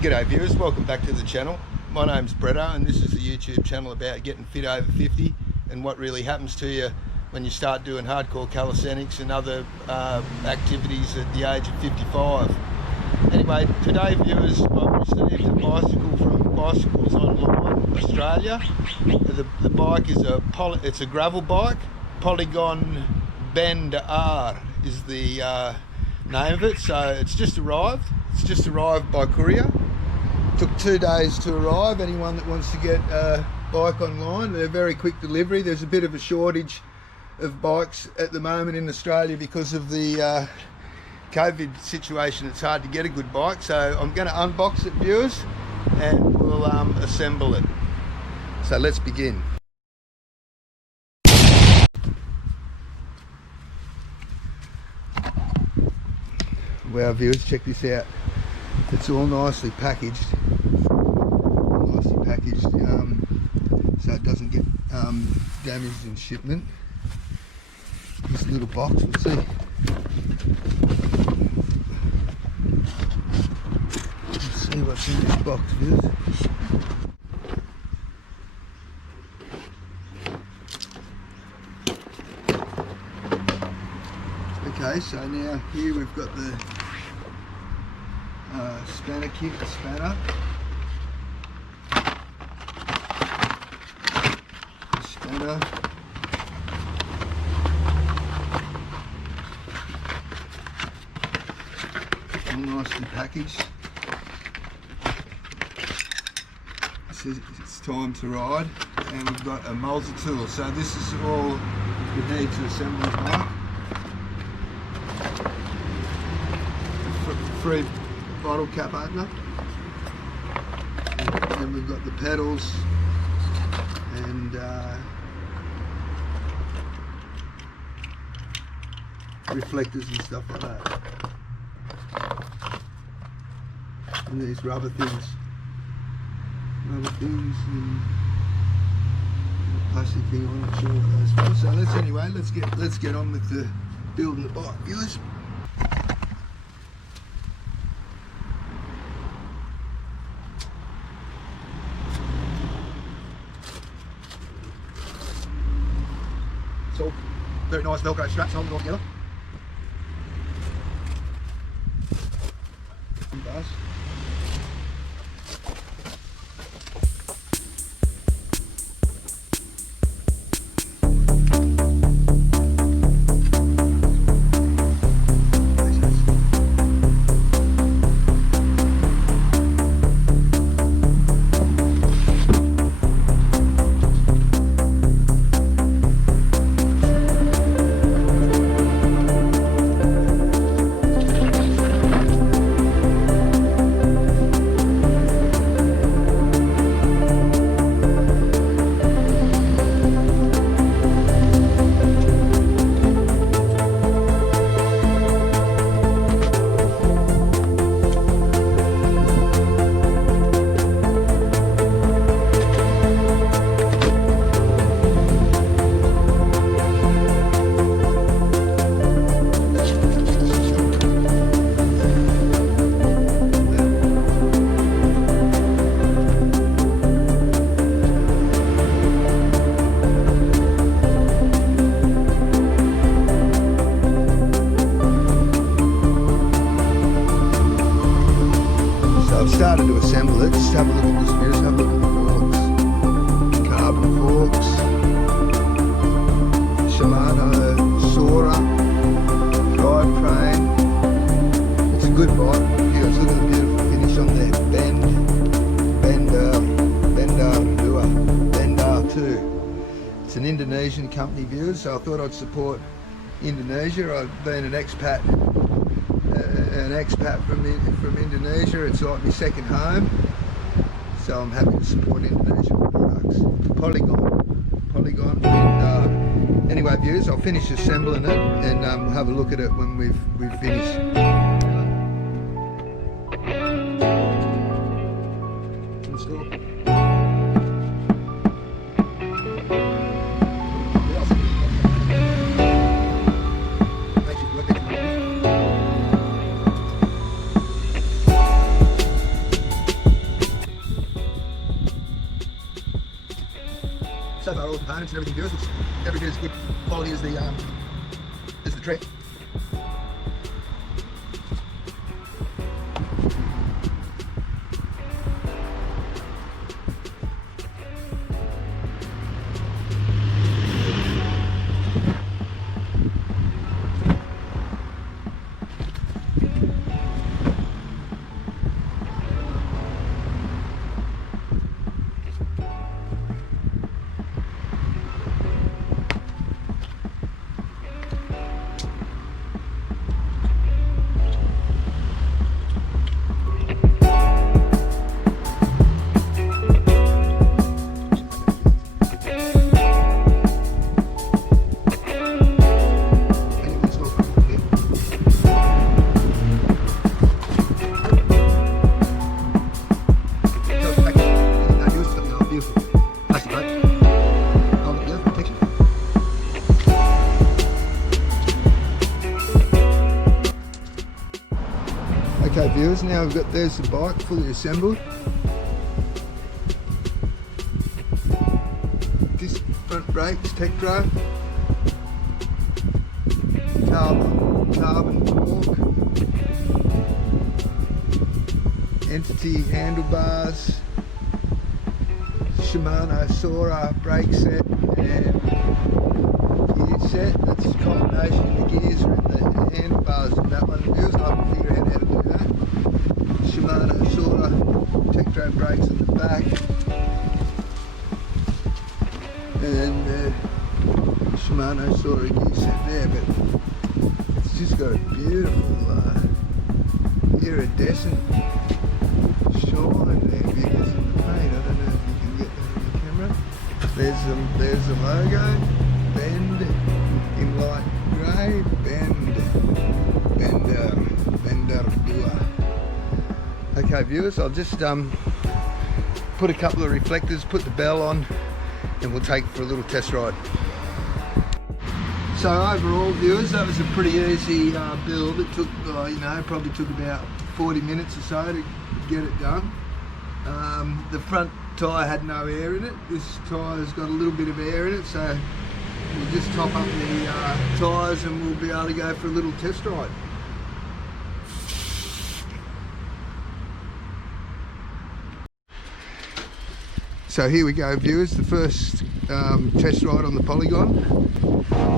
G'day viewers, welcome back to the channel. My name's Bretto and this is a YouTube channel about getting fit over 50 and what really happens to you when you start doing hardcore calisthenics and other activities at the age of 55. Anyway, today viewers, I've received a bicycle from Bicycles Online Australia. The bike is it's a gravel bike. Polygon Bend R is the name of it. So it's just arrived. It's just arrived by courier. Took 2 days to arrive. Anyone that wants to get a bike online, they're very quick delivery. There's a bit of a shortage of bikes at the moment in Australia because of the COVID situation. It's hard to get a good bike, so I'm going to unbox it, viewers, and we'll assemble it. So let's begin. Wow viewers, check this out. It's all nicely packaged, so it doesn't get damaged in shipment. This little box, let's see. Let's see what's in this box, viewers. Okay, so now here we've got the spanner kit, a spanner, all nicely packaged. It says it's time to ride, and we've got a multi-tool. So this is all we need to assemble the bike. Free bottle cap opener, and then we've got the pedals and reflectors and stuff like that, and these rubber things and a plastic thing. I'm not sure what those are. So let's get on with the building the bike, viewers. Very nice Velcro straps holding it all together. Started to assemble it. Just have a look at this, viewers. Have a look at the forks. Carbon forks. Shimano Sora drivetrain. It's a good bike. Viewers, look at the beautiful finish on there. Bend R2. It's an Indonesian company, viewers, so I thought I'd support Indonesia. I've been an expat from Indonesia. It's like my second home, so I'm happy to support Indonesian products. Polygon Bend. Anyway viewers, I'll finish assembling it and we'll have a look at it when we've finished. so far all the components and everything viewers, it's every bit as good quality as the Trek. Okay viewers, now we've got, there's the bike fully assembled. This front brakes, Tektro, carbon fork, Entity handlebars, Shimano Sora brake set and gear set. That's a combination of the gears and the handlebars in that one. Viewers, I can figure out how to do that. Shimano Sora Tektro brakes in the back, and then the Shimano Sora gear set there. But it's just got a beautiful iridescent shine there, viewers, in the paint. I don't know if you can get that in the camera. There's the logo, Bend in light grey, Bend R2. Okay viewers, I'll just put a couple of reflectors, put the bell on, and we'll take it for a little test ride. So overall viewers, that was a pretty easy build. It took, probably took about 40 minutes or so to get it done. The front tyre had no air in it. This tyre's got a little bit of air in it, so we'll just top up the tyres and we'll be able to go for a little test ride. So here we go viewers, the first test ride on the Polygon.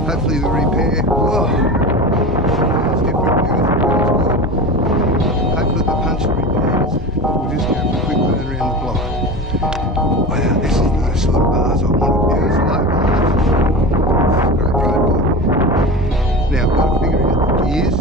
Hopefully the repair, it's different viewers, it feels good. Hopefully the puncture repairs. We'll just go for a quick burn around the block. Wow, this is the sort of bars I want, viewers, low bars. Great road bike. Now I've got to figure out the gears.